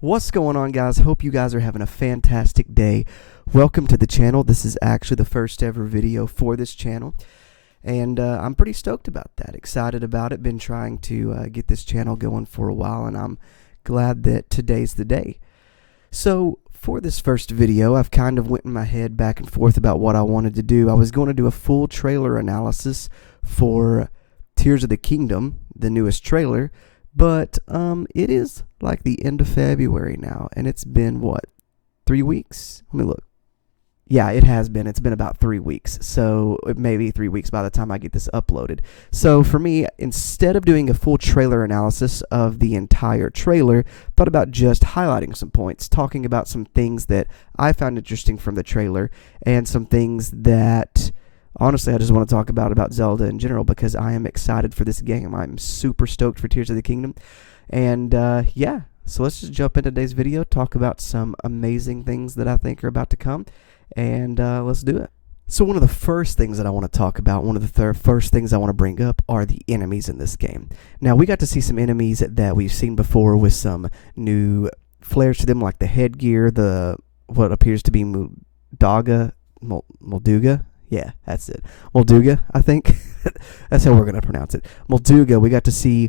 What's going on, guys? Hope you guys are having a fantastic day. Welcome to the channel. This is actually the first ever video for this channel, and I'm pretty stoked about that. Excited about it. Been trying to get this channel going for a while, and I'm glad that today's the day. So for this first video, I've kind of went in my head back and forth about what I wanted to do. I was going to do a full trailer analysis for Tears of the Kingdom, the newest trailer, but it is like the end of February now, and it's been, what, 3 weeks? Let me look. Yeah, it has been. It's been about 3 weeks, so it may be 3 weeks by the time I get this uploaded. So for me, instead of doing a full trailer analysis of the entire trailer, thought about just highlighting some points, talking about some things that I found interesting from the trailer, and some things that honestly I just want to talk about Zelda in general, because I am excited for this game. I'm super stoked for Tears of the Kingdom. And yeah, so let's just jump into today's video, talk about some amazing things that I think are about to come, and let's do it. So one of the first things that I want to talk about, one of the first things I want to bring up are the enemies in this game. Now, we got to see some enemies that we've seen before with some new flares to them, like the headgear, what appears to be Molduga. Yeah, that's it. Molduga, I think. That's how we're going to pronounce it. Molduga. We got to see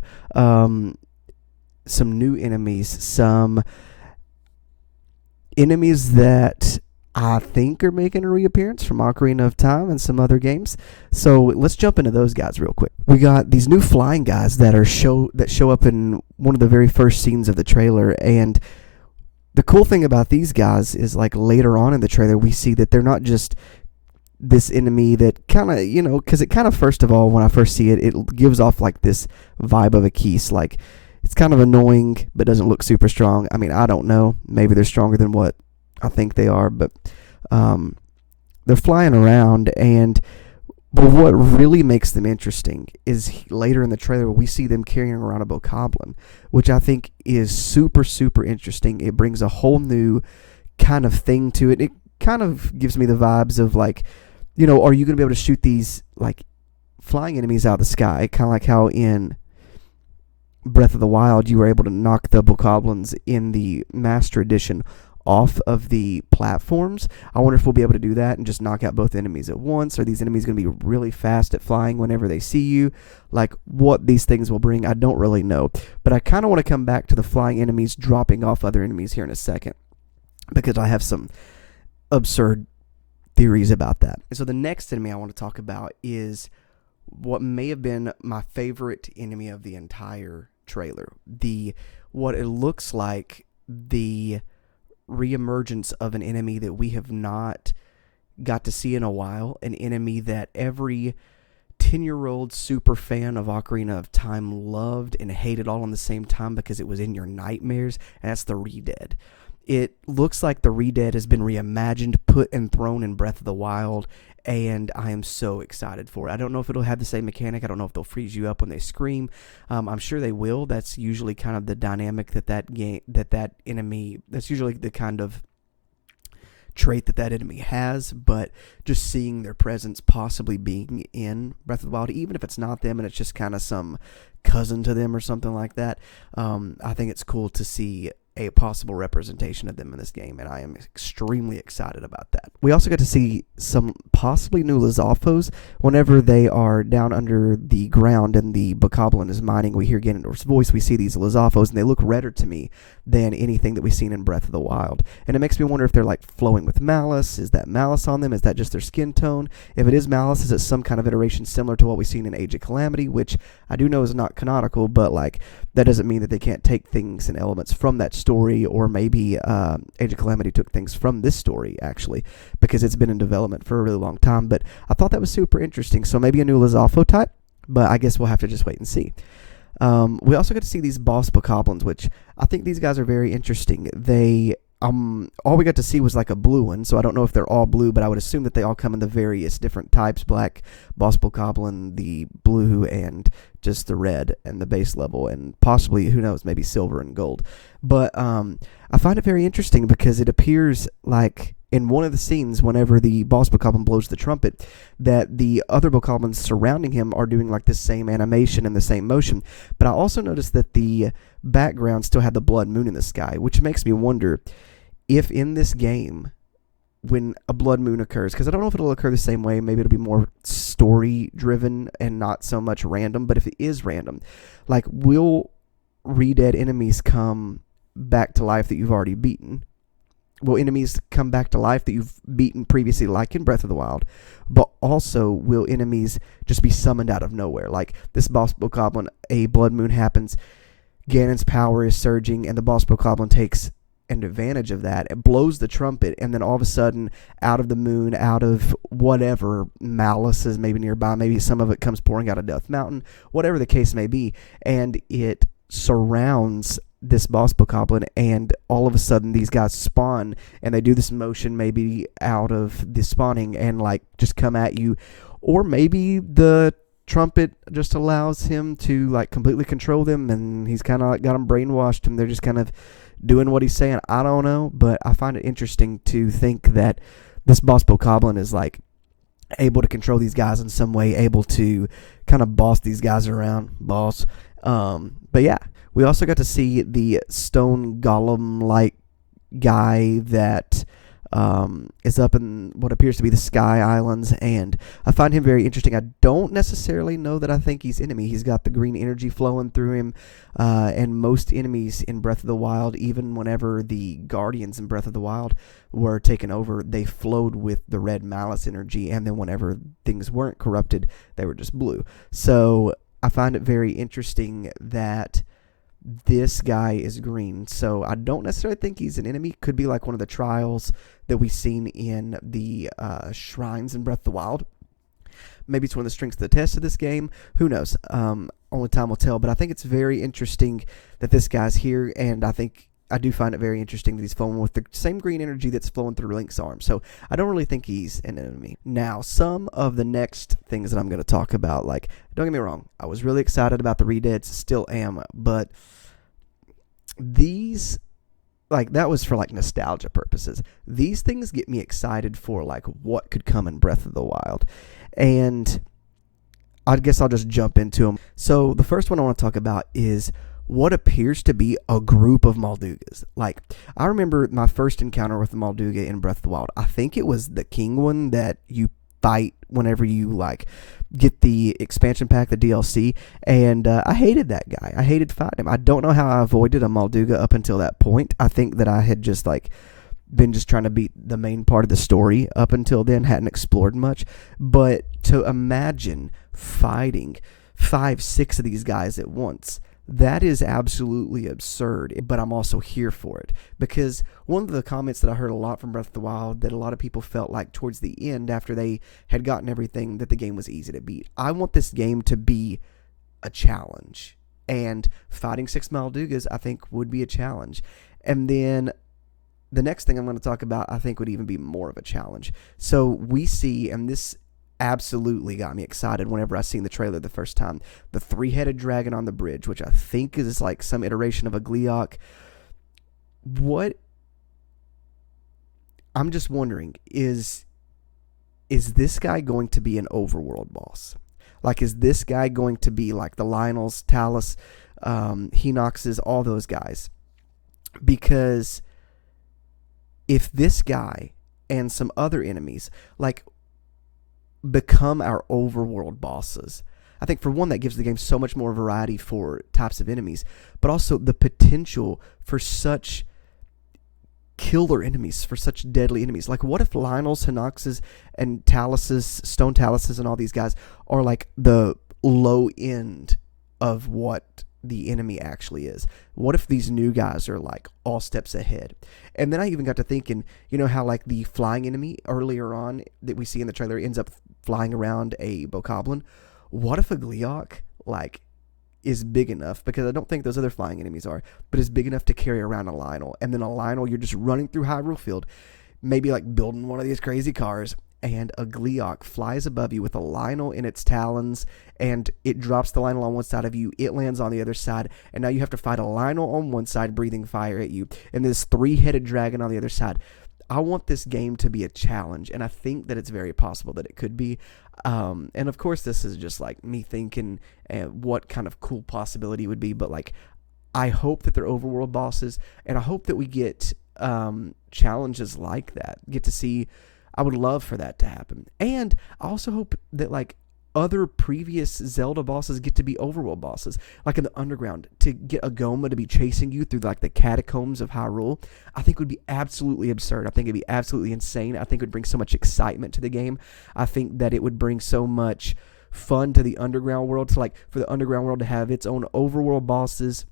some new enemies, some enemies that I think are making a reappearance from Ocarina of Time and some other games. So let's jump into those guys real quick. We got these new flying guys that show up in one of the very first scenes of the trailer, and the cool thing about these guys is, like, later on in the trailer we see that they're not just this enemy that kind of, because it kind of, first of all, when I first see it, it gives off like this vibe of a Keese. Like, it's kind of annoying, but doesn't look super strong. I mean, I don't know. Maybe they're stronger than what I think they are, but they're flying around. But what really makes them interesting is later in the trailer we see them carrying around a bokoblin, which I think is super, super interesting. It brings a whole new kind of thing to it. It kind of gives me the vibes of, like, are you going to be able to shoot these, like, flying enemies out of the sky? Kind of like how in Breath of the Wild you were able to knock the bokoblins in the Master Edition off of the platforms. I wonder if we'll be able to do that and just knock out both enemies at once. Are these enemies going to be really fast at flying whenever they see you? Like, what these things will bring, I don't really know. But I kind of want to come back to the flying enemies dropping off other enemies here in a second, because I have some absurd theories about that. And so the next enemy I want to talk about is what may have been my favorite enemy of the entire trailer. What it looks like the reemergence of an enemy that we have not got to see in a while, an enemy that every 10-year-old super fan of Ocarina of Time loved and hated all in the same time because it was in your nightmares, and that's the Re-Dead. It looks like the Re-Dead has been reimagined, put and thrown in Breath of the Wild, and I am so excited for it. I don't know if it'll have the same mechanic. I don't know if they'll freeze you up when they scream. I'm sure they will. That's usually kind of the dynamic that enemy, that's usually the kind of trait that enemy has. But just seeing their presence possibly being in Breath of the Wild, even if it's not them and it's just kind of some cousin to them or something like that, I think it's cool to see a possible representation of them in this game, and I am extremely excited about that. We also got to see some possibly new Lizalfos. Whenever they are down under the ground and the bokoblin is mining, we hear Ganondorf's voice, we see these Lizalfos, and they look redder to me than anything that we've seen in Breath of the Wild. And it makes me wonder if they're, like, flowing with malice. Is that malice on them? Is that just their skin tone? If it is malice, is it some kind of iteration similar to what we've seen in Age of Calamity, which I do know is not canonical, but, like, that doesn't mean that they can't take things and elements from that story, or maybe Age of Calamity took things from this story, actually, because it's been in development for a really long time. But I thought that was super interesting. So maybe a new Lizalfo type, but I guess we'll have to just wait and see. We also got to see these boss bokoblins, which I think these guys are very interesting. They all we got to see was like a blue one, so I don't know if they're all blue, but I would assume that they all come in the various different types: black, boss bokoblin, the blue, and just the red and the base level, and possibly, who knows, maybe silver and gold. But I find it very interesting because it appears like in one of the scenes, whenever the boss bokoblin blows the trumpet, that the other bokoblins surrounding him are doing like the same animation and the same motion. But I also noticed that the background still had the blood moon in the sky, which makes me wonder if in this game, when a blood moon occurs, because I don't know if it'll occur the same way, maybe it'll be more story driven and not so much random, but if it is random, like, will re-dead enemies come back to life that you've already beaten? Will enemies come back to life that you've beaten previously, like in Breath of the Wild? But also, will enemies just be summoned out of nowhere? Like, this boss bokoblin, a blood moon happens, Ganon's power is surging, and the boss bokoblin takes an advantage of that. It blows the trumpet, and then all of a sudden, out of the moon, out of whatever, Malice is maybe nearby, maybe some of it comes pouring out of Death Mountain, whatever the case may be, and it surrounds this boss bokoblin, and all of a sudden these guys spawn, and they do this motion maybe out of the spawning and like just come at you. Or maybe the trumpet just allows him to like completely control them, and he's kind of like got them brainwashed, and they're just kind of doing what he's saying. I don't know, but I find it interesting to think that this boss bokoblin is like able to control these guys in some way, able to kind of boss these guys around, but yeah, we also got to see the stone golem-like guy that is up in what appears to be the Sky Islands, and I find him very interesting. I don't necessarily know that I think he's enemy. He's got the green energy flowing through him, and most enemies in Breath of the Wild, even whenever the Guardians in Breath of the Wild were taken over, they flowed with the red Malice energy, and then whenever things weren't corrupted, they were just blue. So I find it very interesting that this guy is green. So I don't necessarily think he's an enemy. Could be like one of the trials that we've seen in the shrines in Breath of the Wild. Maybe it's one of the strengths of the test of this game. Who knows? Only time will tell. But I think it's very interesting that this guy's here, and I do find it very interesting that he's flowing with the same green energy that's flowing through Link's arm. So I don't really think he's an enemy. Now, some of the next things that I'm going to talk about, like, don't get me wrong, I was really excited about the Redeads, still am, but these, like, that was for, like, nostalgia purposes. These things get me excited for, like, what could come in Breath of the Wild. And I guess I'll just jump into them. So the first one I want to talk about is what appears to be a group of Moldugas. Like, I remember my first encounter with the Molduga in Breath of the Wild. I think it was the king one that you fight whenever you, like, get the expansion pack, the DLC, and I hated that guy. I hated fighting him. I don't know how I avoided a Molduga up until that point. I think that I had just, like, been just trying to beat the main part of the story up until then, hadn't explored much. But to imagine fighting 5-6 of these guys at once, that is absolutely absurd, but I'm also here for it. Because one of the comments that I heard a lot from Breath of the Wild, that a lot of people felt like towards the end, after they had gotten everything, that the game was easy to beat. I want this game to be a challenge, and fighting 6 Moldugas, I think, would be a challenge. And then the next thing I'm going to talk about, I think, would even be more of a challenge. So we see, and this absolutely got me excited whenever I seen the trailer the first time, the 3-headed dragon on the bridge, which I think is like some iteration of a Gleeok. What I'm just wondering is this guy going to be an overworld boss? Like, is this guy going to be like the Lionels, Talus, Hinoxes, all those guys? Because if this guy and some other enemies, like, become our overworld bosses, I think, for one, that gives the game so much more variety for types of enemies, but also the potential for such killer enemies, for such deadly enemies. Like, what if Lionel's, Hinoxes, and Taluses, Stone Taluses, and all these guys are like the low end of what the enemy actually is? What if these new guys are like all steps ahead? And then I even got to thinking, you know how like the flying enemy earlier on that we see in the trailer ends up flying around a bokoblin? What if a Gleeok like is big enough, because I don't think those other flying enemies are, but is big enough to carry around a Lionel, and then a Lionel, you're just running through Hyrule Field, maybe like building one of these crazy cars, and a Gleeok flies above you with a Lionel in its talons, and it drops the Lionel on one side of you, it lands on the other side, and now you have to fight a Lionel on one side breathing fire at you, and this 3-headed dragon on the other side. I want this game to be a challenge, and I think that it's very possible that it could be. And of course, this is just like me thinking what kind of cool possibility it would be, but like, I hope that they're overworld bosses, and I hope that we get challenges like that. Get to see. I would love for that to happen, and I also hope that like other previous Zelda bosses get to be overworld bosses, like in the underground. To get a Goma to be chasing you through like the catacombs of Hyrule, I think would be absolutely absurd. I think it'd be absolutely insane. I think it would bring so much excitement to the game. I think that it would bring so much fun to the underground world. To like for the underground world to have its own overworld bosses.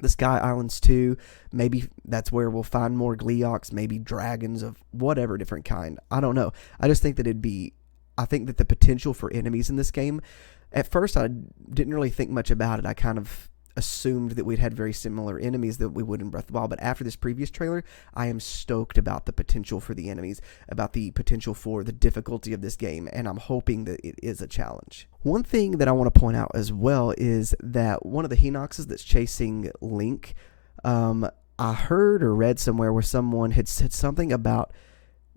The Sky Islands too. Maybe that's where we'll find more Gleeoks, maybe dragons of whatever different kind. I don't know. I just think that I think that the potential for enemies in this game, at first I didn't really think much about it. I kind of assumed that we'd had very similar enemies that we would in Breath of the Wild, but after this previous trailer, I am stoked about the potential for the enemies, about the potential for the difficulty of this game, and I'm hoping that it is a challenge. One thing that I want to point out as well is that one of the Hinoxes that's chasing Link, I heard or read somewhere where someone had said something about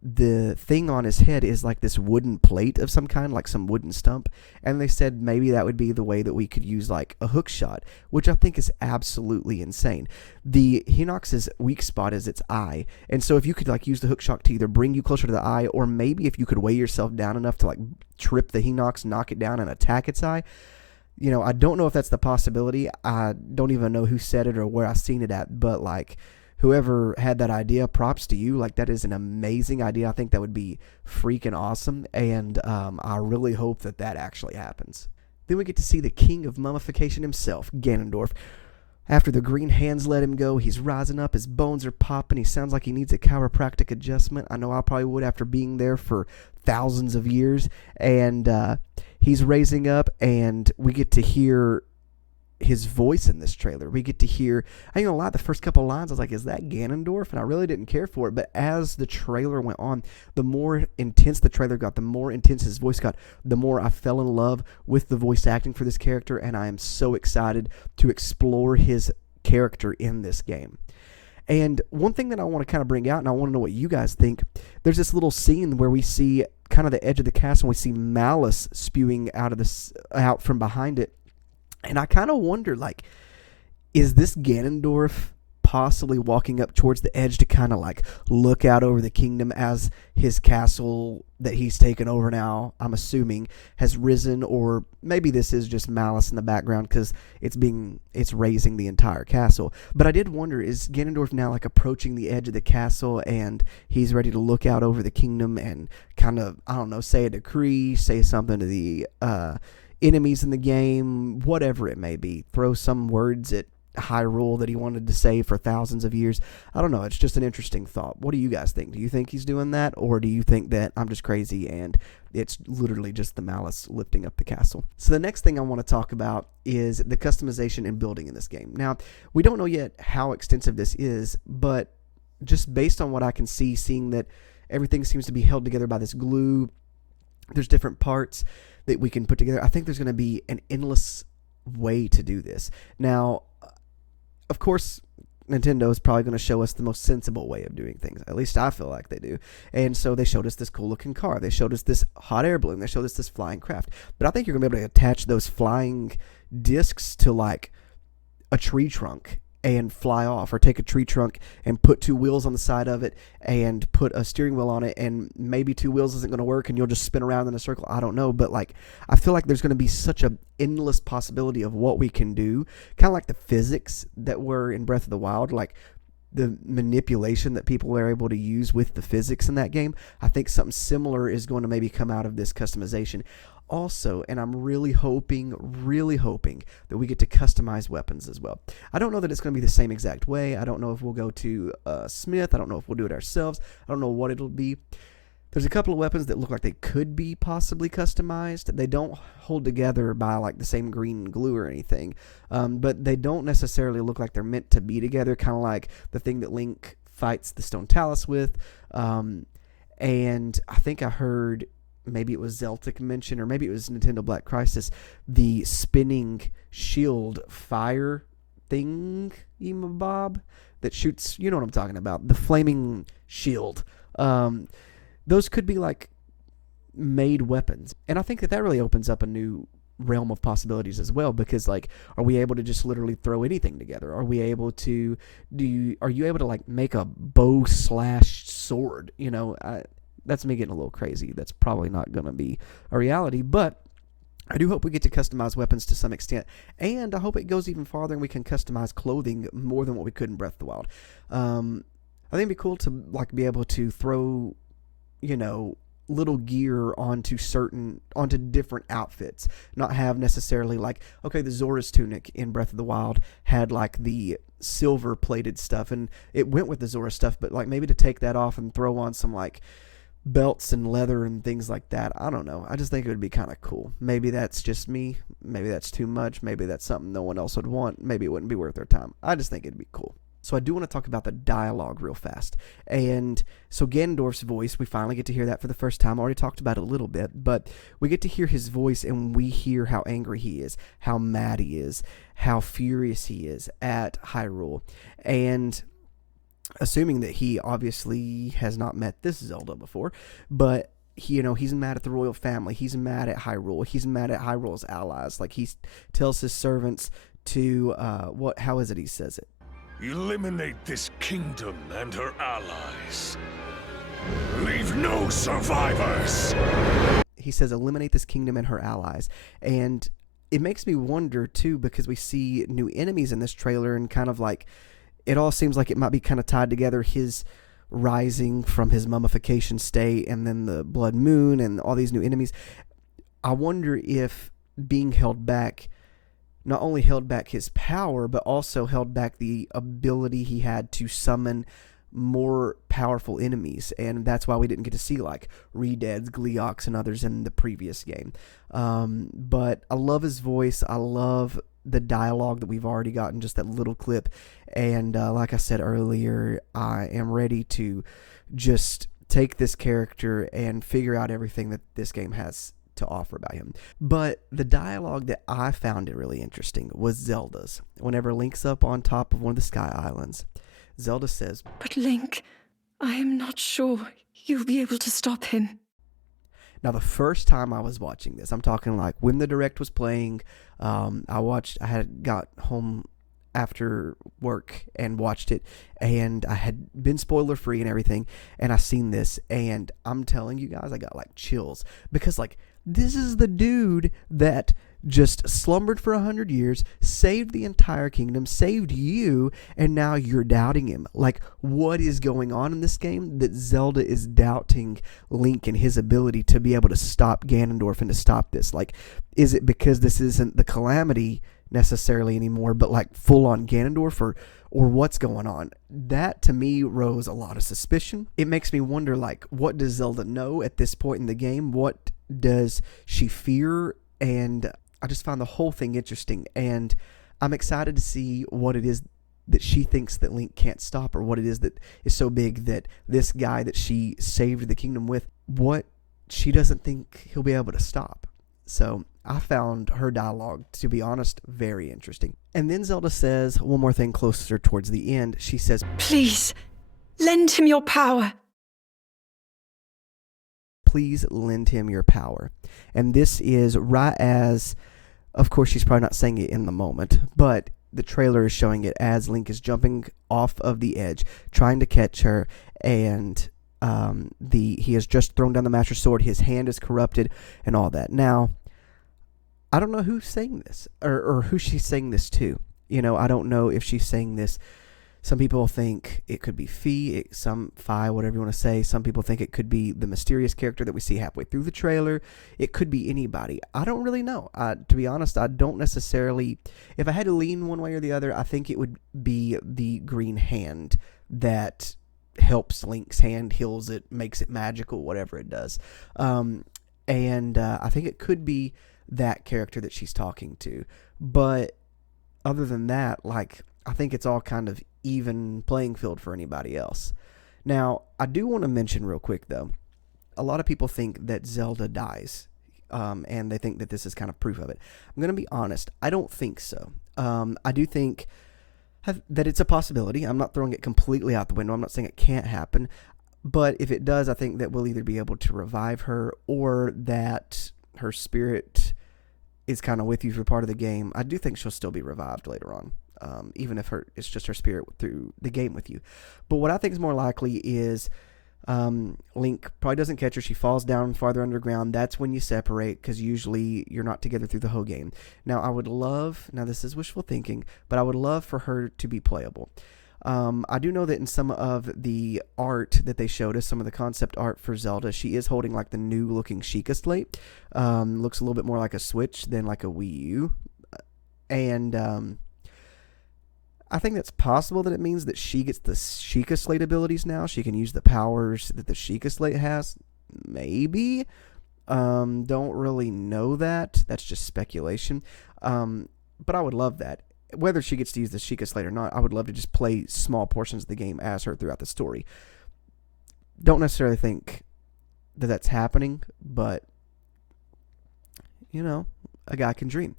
the thing on his head is like this wooden plate of some kind, like some wooden stump, and they said maybe that would be the way that we could use like a hook shot, which I think is absolutely insane. The Hinox's weak spot is its eye, and so if you could like use the hook shot to either bring you closer to the eye, or maybe if you could weigh yourself down enough to like trip the Hinox, knock it down, and attack its eye. You know, I don't know if that's the possibility. I don't even know who said it or where I seen it at, but like, whoever had that idea, props to you. Like, that is an amazing idea. I think that would be freaking awesome, and I really hope that that actually happens. Then we get to see the king of mummification himself, Ganondorf. After the green hands let him go, he's rising up, his bones are popping, he sounds like he needs a chiropractic adjustment. I know I probably would after being there for thousands of years. And he's raising up, and we get to hear his voice in this trailer. We get to hear, I ain't gonna lie, the first couple of lines I was like, is that Ganondorf? And I really didn't care for it, but as the trailer went on, the more intense the trailer got, the more intense his voice got, the more I fell in love with the voice acting for this character, and I am so excited to explore his character in this game. And one thing that I want to kind of bring out, and I want to know what you guys think, there's this little scene where we see kind of the edge of the castle, and we see malice spewing out from behind it. And I kind of wonder, like, is this Ganondorf possibly walking up towards the edge to kind of, like, look out over the kingdom as his castle that he's taken over now, I'm assuming, has risen? Or maybe this is just malice in the background because it's raising the entire castle. But I did wonder, is Ganondorf now, like, approaching the edge of the castle and he's ready to look out over the kingdom and kind of, I don't know, say a decree, say something to the enemies in the game, whatever it may be, throw some words at Hyrule that he wanted to say for thousands of years. I don't know, it's just an interesting thought. What do you guys think? Do you think he's doing that, or do you think that I'm just crazy and it's literally just the malice lifting up the castle? So the next thing I want to talk about is the customization and building in this game. Now, we don't know yet how extensive this is, but just based on what I can see, seeing that everything seems to be held together by this glue, there's different parts that we can put together. I think there's going to be an endless way to do this. Now, of course, Nintendo is probably going to show us the most sensible way of doing things. At least I feel like they do. And so they showed us this cool looking car. They showed us this hot air balloon. They showed us this flying craft. But I think you're going to be able to attach those flying discs to like a tree trunk and fly off, or take a tree trunk and put two wheels on the side of it and put a steering wheel on it, and maybe two wheels isn't going to work and you'll just spin around in a circle. I don't know, but like, I feel like there's going to be such an endless possibility of what we can do, kind of like the physics that were in Breath of the Wild, like the manipulation that people are able to use with the physics in that game. I think something similar is going to maybe come out of this customization. Also, and I'm really hoping that we get to customize weapons as well. I don't know that it's going to be the same exact way. I don't know if we'll go to Smith. I don't know if we'll do it ourselves. I don't know what it'll be. There's a couple of weapons that look like they could be possibly customized. They don't hold together by like the same green glue or anything, but they don't necessarily look like they're meant to be together, kind of like the thing that Link fights the Stone Talus with. And I think I heard, maybe it was Zeltic mention, or maybe it was Nintendo Black Crisis, the spinning shield fire thing, Bob, that shoots, you know what I'm talking about, the flaming shield Um, those could be like made weapons, and I think that really opens up a new realm of possibilities as well, because like, are we able to just literally throw anything together? Are we able to are you able to like make a bow slash sword? That's me getting a little crazy. That's probably not going to be a reality, but I do hope we get to customize weapons to some extent, and I hope it goes even farther and we can customize clothing more than what we could in Breath of the Wild. I think it'd be cool to like be able to throw, you know, little gear onto different outfits, not have necessarily like, okay, the Zora's tunic in Breath of the Wild had like the silver plated stuff and it went with the Zora stuff, but like maybe to take that off and throw on some like belts and leather and things like that. I don't know. I just think it would be kind of cool. Maybe that's just me. Maybe that's too much. Maybe that's something no one else would want. Maybe it wouldn't be worth their time. I just think it'd be cool. So I do want to talk about the dialogue real fast. And so Ganondorf's voice, we finally get to hear that for the first time. I already talked about it a little bit, but we get to hear his voice and we hear how angry he is, how mad he is, how furious he is at Hyrule. And assuming that he obviously has not met this Zelda before, but he's mad at the royal family. He's mad at Hyrule. He's mad at Hyrule's allies. Like he tells his servants to, how is it he says it? Eliminate this kingdom and her allies. Leave no survivors. He says, eliminate this kingdom and her allies. And it makes me wonder, too, because we see new enemies in this trailer and kind of like, it all seems like it might be kind of tied together. His rising from his mummification state and then the blood moon and all these new enemies. I wonder if being held back not only held back his power, but also held back the ability he had to summon more powerful enemies. And that's why we didn't get to see like Redeads, Gleeoks, and others in the previous game. But I love his voice. I love the dialogue that we've already gotten, just that little clip. And like I said earlier, I am ready to just take this character and figure out everything that this game has to offer about him. But the dialogue that I found it really interesting was Zelda's. Whenever Link's up on top of one of the Sky Islands, Zelda says, "But Link, I am not sure you'll be able to stop him." Now, the first time I was watching this, I'm talking like when the Direct was playing, I had got home after work and watched it, and I had been spoiler free and everything, and I seen this, and I'm telling you guys, I got like chills, because like, this is the dude that just slumbered for 100 years, saved the entire kingdom, saved you, and now you're doubting him. Like, what is going on in this game that Zelda is doubting Link and his ability to be able to stop Ganondorf and to stop this? Like, is it because this isn't the Calamity necessarily anymore, but like full on Ganondorf, or what's going on? That to me rose a lot of suspicion. It makes me wonder, like, what does Zelda know at this point in the game? What does she fear? And I just find the whole thing interesting, and I'm excited to see what it is that she thinks that Link can't stop, or what it is that is so big that this guy that she saved the kingdom with, what she doesn't think he'll be able to stop. So I found her dialogue, to be honest, very interesting. And then Zelda says one more thing closer towards the end. She says, "Please, lend him your power." Please lend him your power. And this is right as, of course, she's probably not saying it in the moment, but the trailer is showing it as Link is jumping off of the edge, trying to catch her, and he has just thrown down the Master Sword, his hand is corrupted, and all that. Now, I don't know who's saying this, or who she's saying this to. I don't know if she's saying this. Some people think it could be Fi, whatever you want to say. Some people think it could be the mysterious character that we see halfway through the trailer. It could be anybody. I don't really know. To be honest, I don't necessarily... If I had to lean one way or the other, I think it would be the green hand that helps Link's hand, heals it, makes it magical, whatever it does. And I think it could be that character that she's talking to. But other than that, like, I think it's all kind of even playing field for anybody else. Now, I do want to mention real quick, though, a lot of people think that Zelda dies, and they think that this is kind of proof of it. I'm going to be honest, I don't think so. I do think that it's a possibility. I'm not throwing it completely out the window. I'm not saying it can't happen, But if it does, I think that we'll either be able to revive her or that her spirit is kind of with you for part of the game. I do think she'll still be revived later on, even if it's just her spirit through the game with you. But what I think is more likely is Link probably doesn't catch her. She falls down farther underground. That's when you separate, because usually you're not together through the whole game. Now, this is wishful thinking, but I would love for her to be playable. I do know that in some of the art that they showed us, some of the concept art for Zelda, she is holding like the new looking Sheikah Slate. Looks a little bit more like a Switch than like a Wii U. And I think that's possible that it means that she gets the Sheikah Slate abilities now. She can use the powers that the Sheikah Slate has. Maybe. Don't really know that. That's just speculation. But I would love that. Whether she gets to use the Sheikah Slate or not, I would love to just play small portions of the game as her throughout the story. Don't necessarily think that that's happening, but, a guy can dream.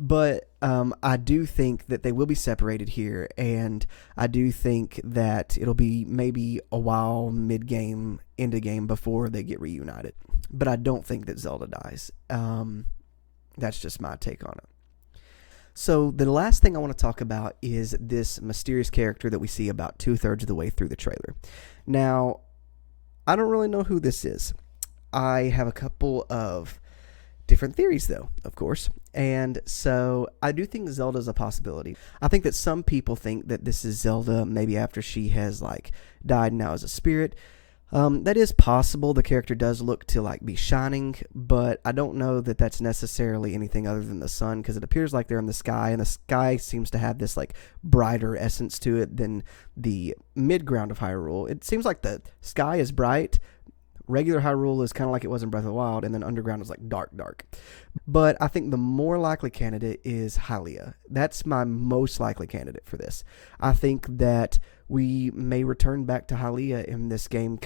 But I do think that they will be separated here, and I do think that it'll be maybe a while mid-game, into game before they get reunited. But I don't think that Zelda dies. That's just my take on it. So the last thing I want to talk about is this mysterious character that we see about 2/3 of the way through the trailer. Now, I don't really know who this is. I have a couple of different theories, though, of course. And so I do think Zelda's a possibility. I think that some people think that this is Zelda maybe after she has died now as a spirit. That is possible. The character does look to be shining, but I don't know that that's necessarily anything other than the sun, because it appears like they're in the sky, and the sky seems to have this brighter essence to it than the mid-ground of Hyrule. It seems like the sky is bright. Regular Hyrule is kind of like it was in Breath of the Wild, and then underground is dark. But I think the more likely candidate is Hylia. That's my most likely candidate for this. I think that we may return back to Hylia in this game,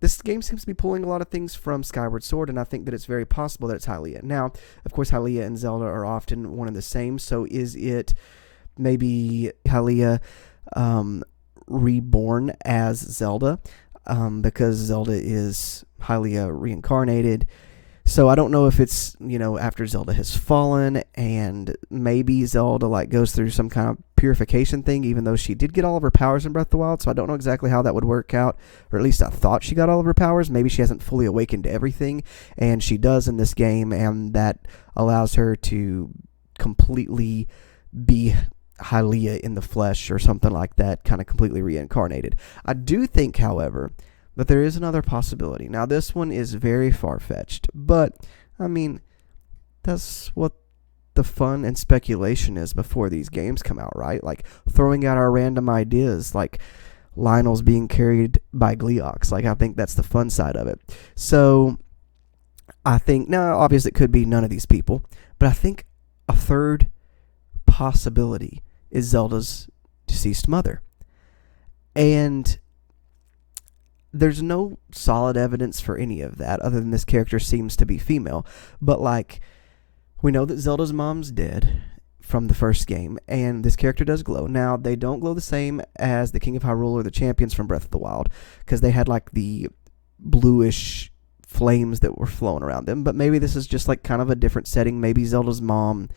this game seems to be pulling a lot of things from Skyward Sword, and I think that it's very possible that it's Hylia. Now, of course, Hylia and Zelda are often one and the same, so is it maybe Hylia reborn as Zelda? Because Zelda is Hylia reincarnated. So I don't know if it's, after Zelda has fallen, and maybe Zelda goes through some kind of purification thing, even though she did get all of her powers in Breath of the Wild. So I don't know exactly how that would work out, or at least I thought she got all of her powers. Maybe she hasn't fully awakened to everything, and she does in this game, and that allows her to completely be Hylia in the flesh or something like that, kind of completely reincarnated. I do think, however, that there is another possibility. Now, this one is very far-fetched, but, that's what the fun and speculation is before these games come out, right? Throwing out our random ideas, Lionel's being carried by Gleeox. I think that's the fun side of it. So, I think, now, obviously it could be none of these people, but I think a third possibility is Zelda's deceased mother. And there's no solid evidence for any of that, other than this character seems to be female. But, we know that Zelda's mom's dead from the first game, and this character does glow. Now, they don't glow the same as the King of Hyrule or the champions from Breath of the Wild, because they had, the bluish flames that were flowing around them. But maybe this is just, kind of a different setting. Maybe Zelda's mom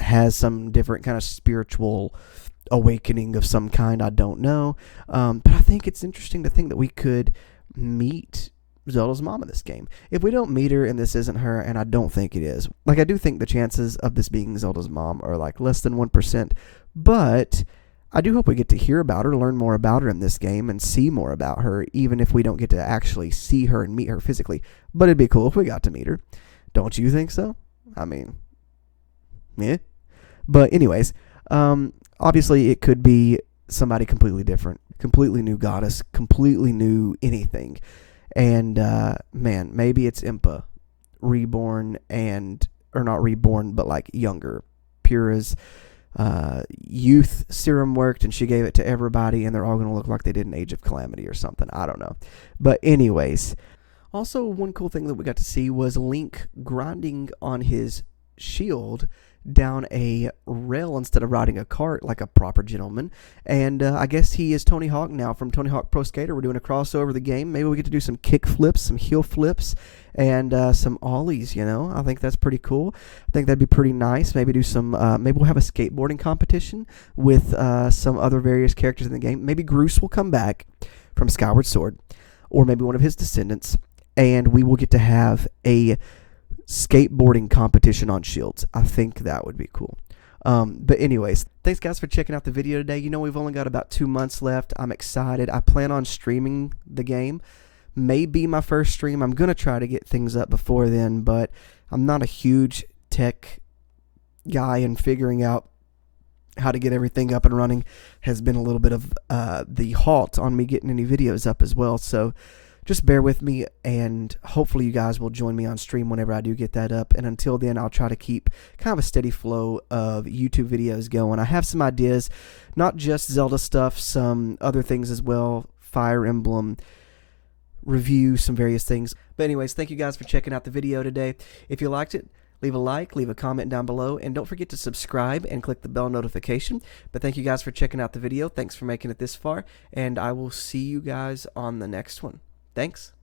has some different kind of spiritual awakening of some kind. I don't know. But I think it's interesting to think that we could meet Zelda's mom in this game. If we don't meet her and this isn't her, and I don't think it is, I do think the chances of this being Zelda's mom are less than 1%, but I do hope we get to hear about her, learn more about her in this game, and see more about her, even if we don't get to actually see her and meet her physically. But it'd be cool if we got to meet her. Don't you think so? Yeah. But anyways, obviously it could be somebody completely different, completely new goddess, completely new anything. And, maybe it's Impa reborn or not reborn, but younger. Pyrrha's youth serum worked, and she gave it to everybody, and they're all going to look like they did in Age of Calamity or something. I don't know. But anyways, also one cool thing that we got to see was Link grinding on his shield down a rail instead of riding a cart like a proper gentleman. And I guess he is Tony Hawk now from Tony Hawk Pro Skater. We're doing a crossover of the game. Maybe we get to do some kick flips, some heel flips, and some ollies, you know. I think that's pretty cool. I think that'd be pretty nice. Maybe do some, maybe we'll have a skateboarding competition with some other various characters in the game. Maybe Groose will come back from Skyward Sword, or maybe one of his descendants, and we will get to have a skateboarding competition on Shields. I think that would be cool. But anyways, thanks guys for checking out the video today. You know, we've only got about 2 months left. I'm excited. I plan on streaming the game. May be my first stream. I'm going to try to get things up before then, but I'm not a huge tech guy, and figuring out how to get everything up and running has been a little bit of the halt on me getting any videos up as well. So just bear with me, and hopefully you guys will join me on stream whenever I do get that up. And until then, I'll try to keep kind of a steady flow of YouTube videos going. I have some ideas, not just Zelda stuff, some other things as well, Fire Emblem, review some various things. But anyways, thank you guys for checking out the video today. If you liked it, leave a like, leave a comment down below, and don't forget to subscribe and click the bell notification. But thank you guys for checking out the video. Thanks for making it this far, and I will see you guys on the next one. Thanks.